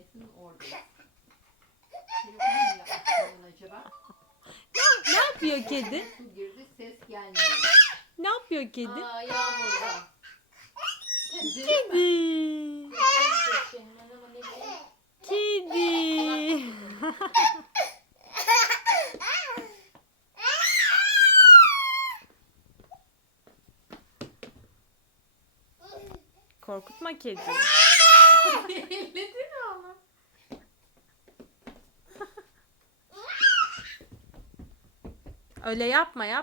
annesinin oradayız. Telefonu niye açmadın acaba? Ne yapıyor kedi? Su girdi, ses gelmiyor. Ne yapıyor kedi? Aa, yağmurda. Güzel mi? Kedi. Kedi. Korkutma kedi. Elledin ama. Öyle yapma yapma.